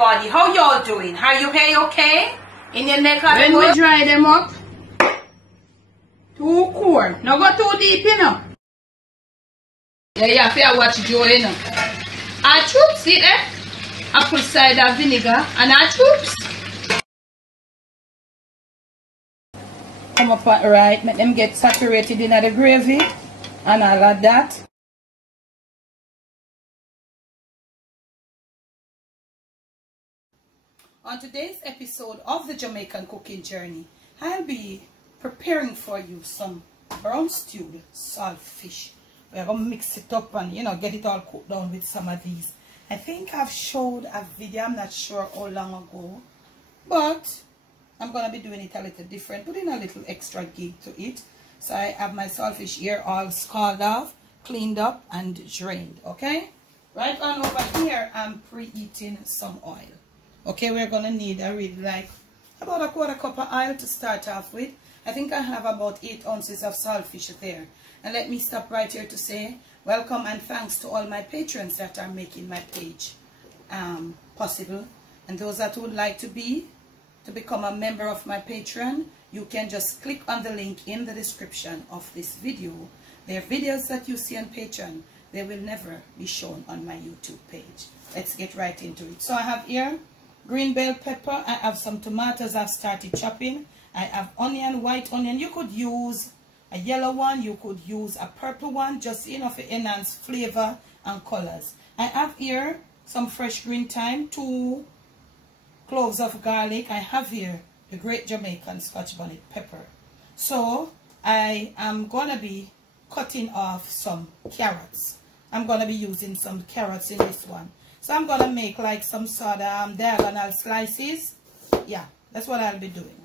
everybody. How y'all doing? Are you okay? In your neck of when we dry them up, too cold. Now go too deep, you know. Yeah, you have to watch Joe, you know. Our troops, see there? Apple cider vinegar and our troops. Come up right, make them get saturated in the gravy and all of that. On today's episode of the Jamaican Cooking Journey, I'll be preparing for you some brown stewed saltfish. We're going to mix it up and, you know, get it all cooked down with some of these. I think I've showed a video, I'm not sure how long ago, but I'm going to be doing it a little different, putting a little extra gig to it. So I have my saltfish here all scalded off, cleaned up and drained, okay? Right on over here, I'm preheating some oil. Okay, we're going to need, I really like about a quarter cup of oil to start off with. I think I have about 8 ounces of saltfish there. And let me stop right here to say welcome and thanks to all my patrons that are making my page possible. And those that would like to become a member of my Patreon, you can just click on the link in the description of this video. There are videos that you see on Patreon. They will never be shown on my YouTube page. Let's get right into it. So I have here green bell pepper. I have some tomatoes I've started chopping. I have onion, white onion. You could use a yellow one. You could use a purple one. Just, you know, to enhance flavor and colors. I have here some fresh green thyme, 2 cloves of garlic. I have here the great Jamaican Scotch bonnet pepper. So I am going to be cutting off some carrots. I'm going to be using some carrots in this one. So I'm going to make like some sort of diagonal slices. Yeah, that's what I'll be doing.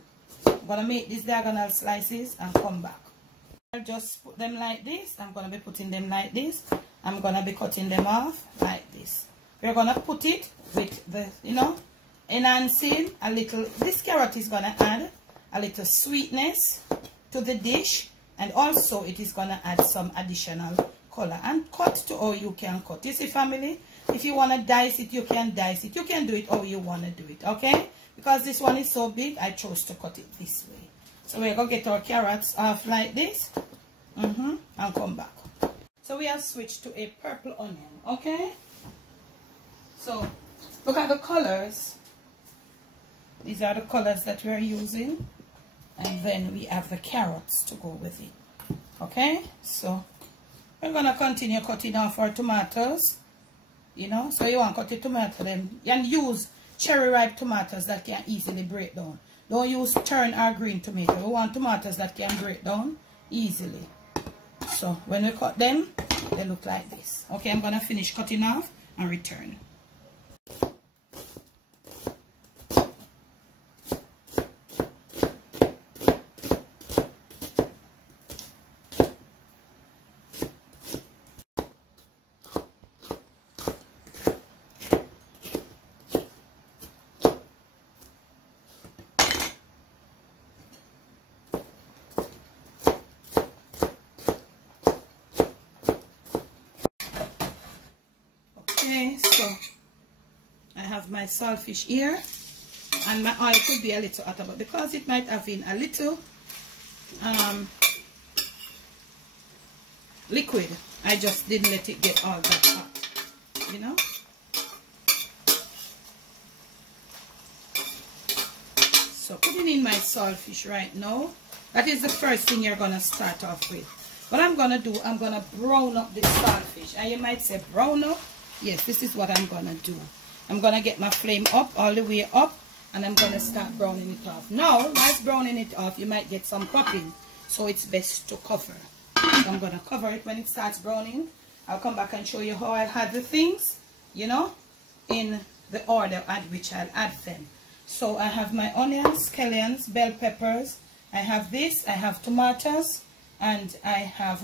I'm going to make these diagonal slices and come back. I'll just put them like this. I'm going to be putting them like this. I'm going to be cutting them off like this. We're going to put it with the, you know, enhancing a little. This carrot is going to add a little sweetness to the dish. And also it is going to add some additional color. And cut to how you can cut. You see, family? If you want to dice it, you can dice it. You can do it how you want to do it, okay? Because this one is so big, I chose to cut it this way. So we're going to get our carrots off like this. And come back. So we have switched to a purple onion, okay? So, look at the colors. These are the colors that we're using. And then we have the carrots to go with it. Okay? So, we're going to continue cutting off our tomatoes. You know, so you want to cut the tomato then and use cherry ripe tomatoes that can easily break down. Don't use turn or green tomato. We want tomatoes that can break down easily. So when we cut them, they look like this. Okay, I'm going to finish cutting off and return. Okay, so I have my saltfish here, and my oil could be a little hotter, but because it might have been a little liquid, I just didn't let it get all that hot, you know. So putting in my saltfish right now. That is the first thing you're gonna start off with. What I'm gonna do, I'm gonna brown up this saltfish. And you might say brown up. Yes, this is what I'm going to do. I'm going to get my flame up, all the way up, and I'm going to start browning it off. Now, whilst browning it off, you might get some popping, so it's best to cover. So I'm going to cover it when it starts browning. I'll come back and show you how I'll add the things, you know, in the order at which I'll add them. So I have my onions, scallions, bell peppers. I have this, I have tomatoes, and I have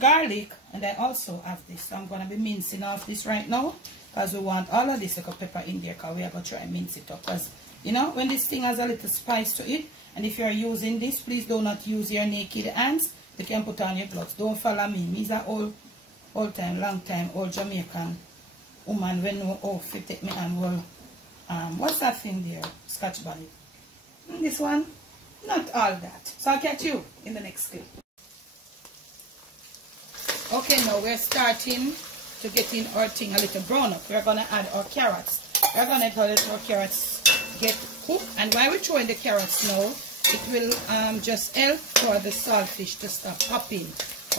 garlic, and I also have this. So I'm going to be mincing off this right now because we want all of this like pepper in there, because we are going to try and mince it up. Because, you know, when this thing has a little spice to it, and if you're using this, please do not use your naked hands. You can put on your gloves. Don't follow me. Me's a old time, long time, old Jamaican woman when no outfit take me and will what's that thing there? Scotch bonnet. This one, not all that. So I'll catch you in the next clip. Okay, now we're starting to get in our thing a little brown up. We're going to add our carrots. We're going to let our carrots get cooked. And while we're throwing the carrots now, it will just help for the saltfish to stop popping.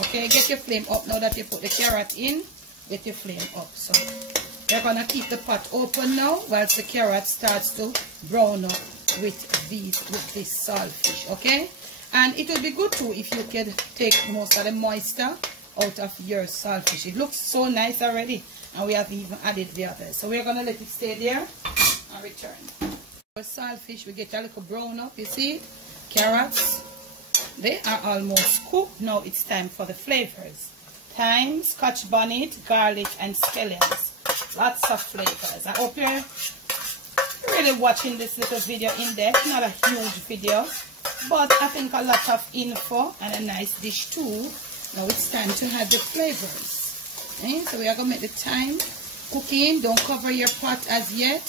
Okay, get your flame up now that you put the carrot in. Get your flame up. So we're going to keep the pot open now whilst the carrot starts to brown up with this saltfish. Okay, and it would be good too if you could take most of the moisture out of your saltfish. It looks so nice already, and we have even added the others. So we're going to let it stay there and return. Our saltfish, we get a little brown up, you see. Carrots, they are almost cooked. Now it's time for the flavors. Thyme, scotch bonnet, garlic, and scallions. Lots of flavors. I hope you're really watching this little video in depth. Not a huge video, but I think a lot of info and a nice dish too. Now it's time to add the flavors. Okay? So we are going to make the thyme cooking. Don't cover your pot as yet.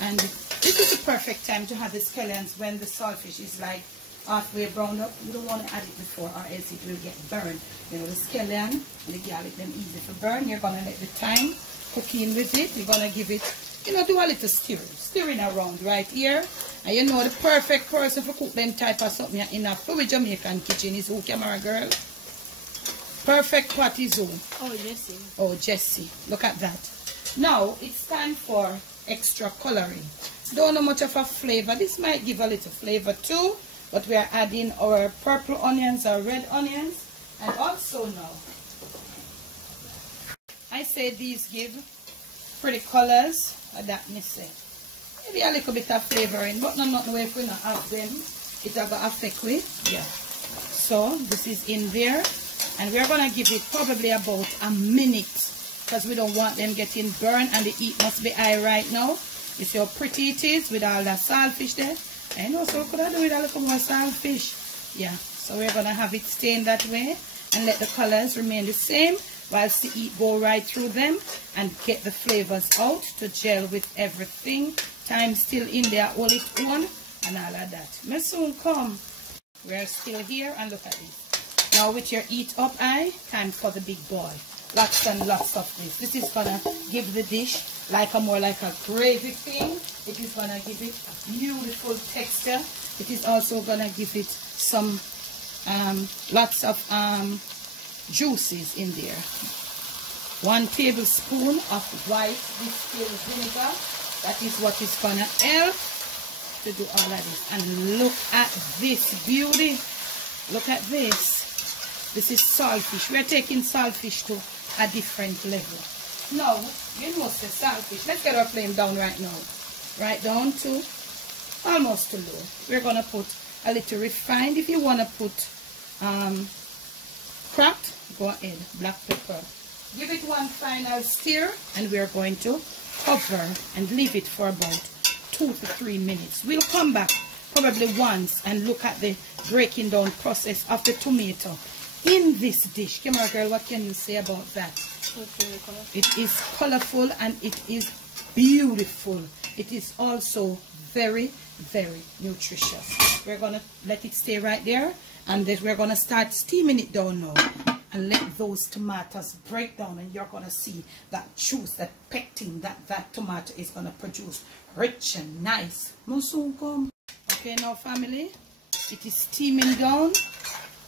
And this is the perfect time to add the scallions when the saltfish is like halfway browned up. You don't want to add it before or else it will get burned. You know, the scallion and the garlic, them easy to burn. You're going to let the thyme cook in with it. You're going to give it, you know, do a little stirring around right here. And you know the perfect person for cook them type of something in a fully Jamaican kitchen is who, camera girl? Perfect pot is who? Oh, Jessie. Oh, Jessie. Look at that. Now, it's time for extra coloring. Don't know much of a flavor. This might give a little flavor too. But we are adding our purple onions or red onions. And also now, I say these give pretty colors. That me say. Maybe a little bit of flavoring, but not the way if we not have them. It will affect we. Yeah. So this is in there. And we're going to give it probably about a minute. Because we don't want them getting burned. And the heat must be high right now. You see how pretty it is with all that saltfish there. I know, so could I do with a little more saltfish? Yeah. So we're going to have it stain that way. And let the colors remain the same. Whilst the heat go right through them. And get the flavors out to gel with everything. Thyme still in there, hold it on. And all of that. May soon come. We're still here. And look at this. Now with your heat up high, time for the big boy. Lots and lots of this. This is gonna give the dish like a more like a gravy thing. It is gonna give it a beautiful texture. It is also gonna give it some lots of juices in there. 1 tablespoon of white distilled vinegar. That is what is gonna help to do all of this. And look at this beauty. Look at this. This is saltfish. We're taking saltfish to a different level. Now, you know the saltfish. Let's get our flame down right now. Right down to almost to low. We're going to put a little refined. If you want to put cracked, go ahead. Black pepper. Give it one final stir. And we're going to cover and leave it for about 2 to 3 minutes. We'll come back probably once and look at the breaking down process of the tomato in this dish. Camera girl, what can you say about that? Really colorful. It is colorful and it is beautiful. It is also very, very nutritious. We're going to let it stay right there, and then we're going to start steaming it down now and let those tomatoes break down, and you're going to see that juice, that pectin that tomato is going to produce, rich and nice. Okay, now family, it is steaming down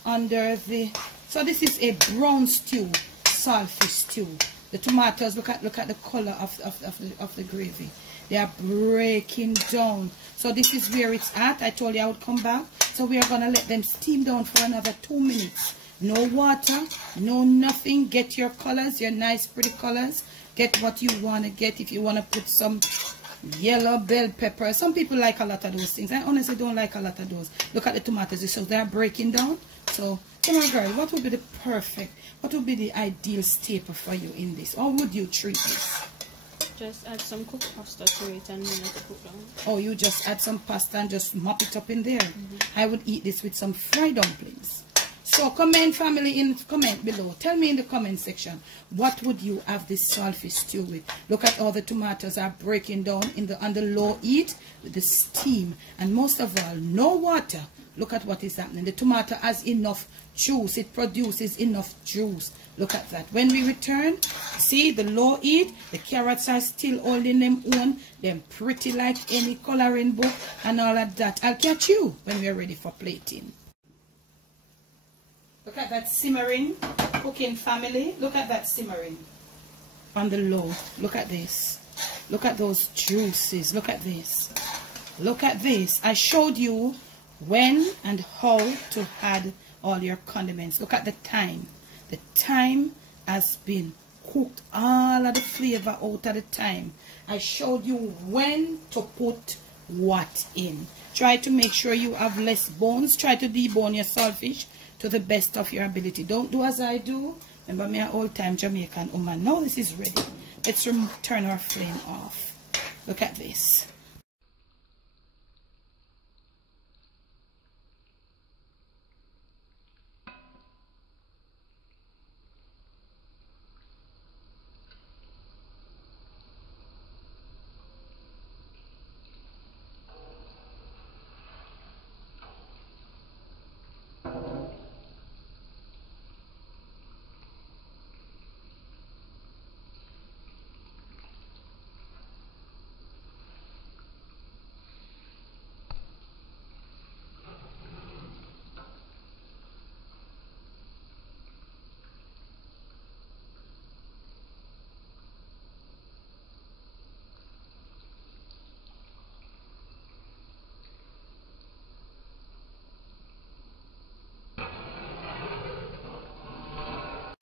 under the, so this is a brown stew, saltfish stew. The tomatoes, look at the color of the gravy. They are breaking down. So this is where it's at. I told you I would come back. So we are going to let them steam down for another 2 minutes. No water, no nothing. Get your colors, your nice pretty colors. Get what you want to get. If you want to put some yellow bell pepper. Some people like a lot of those things. I honestly don't like a lot of those. Look at the tomatoes. So they are breaking down. So, come on girl, what would be the perfect, what would be the ideal staple for you in this? How would you treat this? Just add some cooked pasta to it and then let it cook down. Oh, you just add some pasta and just mop it up in there. I would eat this with some fried dumplings. So comment, family, in comment below. Tell me in the comment section, what would you have this saltfish stew with? Look at all the tomatoes are breaking down on the low heat with the steam. And most of all, no water. Look at what is happening. The tomato has enough juice. It produces enough juice. Look at that. When we return, see the low heat, the carrots are still holding them on. They're pretty like any coloring book and all of that. I'll catch you when we're ready for plating. Look at that simmering, cooking, family. Look at that simmering on the low. Look at this. Look at those juices. Look at this. Look at this. I showed you when and how to add all your condiments. Look at the time. The thyme has been cooked, all of the flavor out of the thyme. I showed you when to put what in. Try to make sure you have less bones. Try to debone your saltfish to the best of your ability. Don't do as I do. Remember me an old time Jamaican woman. Now this is ready. Let's turn our flame off. Look at this.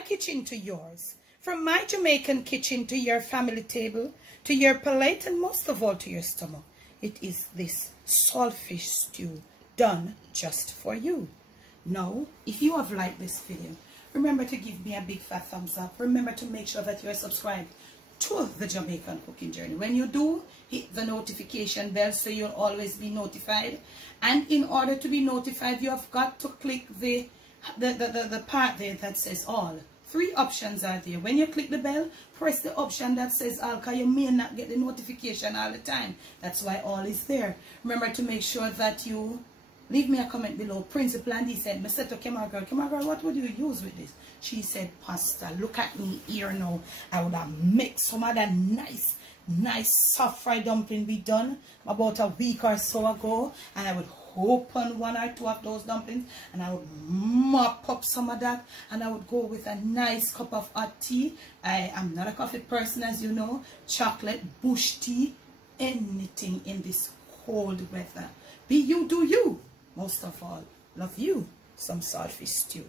Kitchen to yours. From my Jamaican kitchen to your family table, to your palate, and most of all to your stomach. It is this saltfish stew done just for you. Now, if you have liked this video, remember to give me a big fat thumbs up. Remember to make sure that you are subscribed to the Jamaican Cooking Journey. When you do, hit the notification bell so you'll always be notified. And in order to be notified, you have got to click the part there that says all. 3 options are there. When you click the bell, press the option that says all, because you may not get the notification all the time. That's why all is there. Remember to make sure that you leave me a comment below. Principal Andy said, I said to Camera Girl, what would you use with this? She said, pasta. Look at me here now. I would have mixed some of that nice soft fried dumpling we done about a week or so ago, and I would open 1 or 2 of those dumplings and I would mop up some of that, and I would go with a nice cup of hot tea. I am not a coffee person, as you know. Chocolate, bush tea, anything in this cold weather. Be you, do you. Most of all, love you some saltfish stew.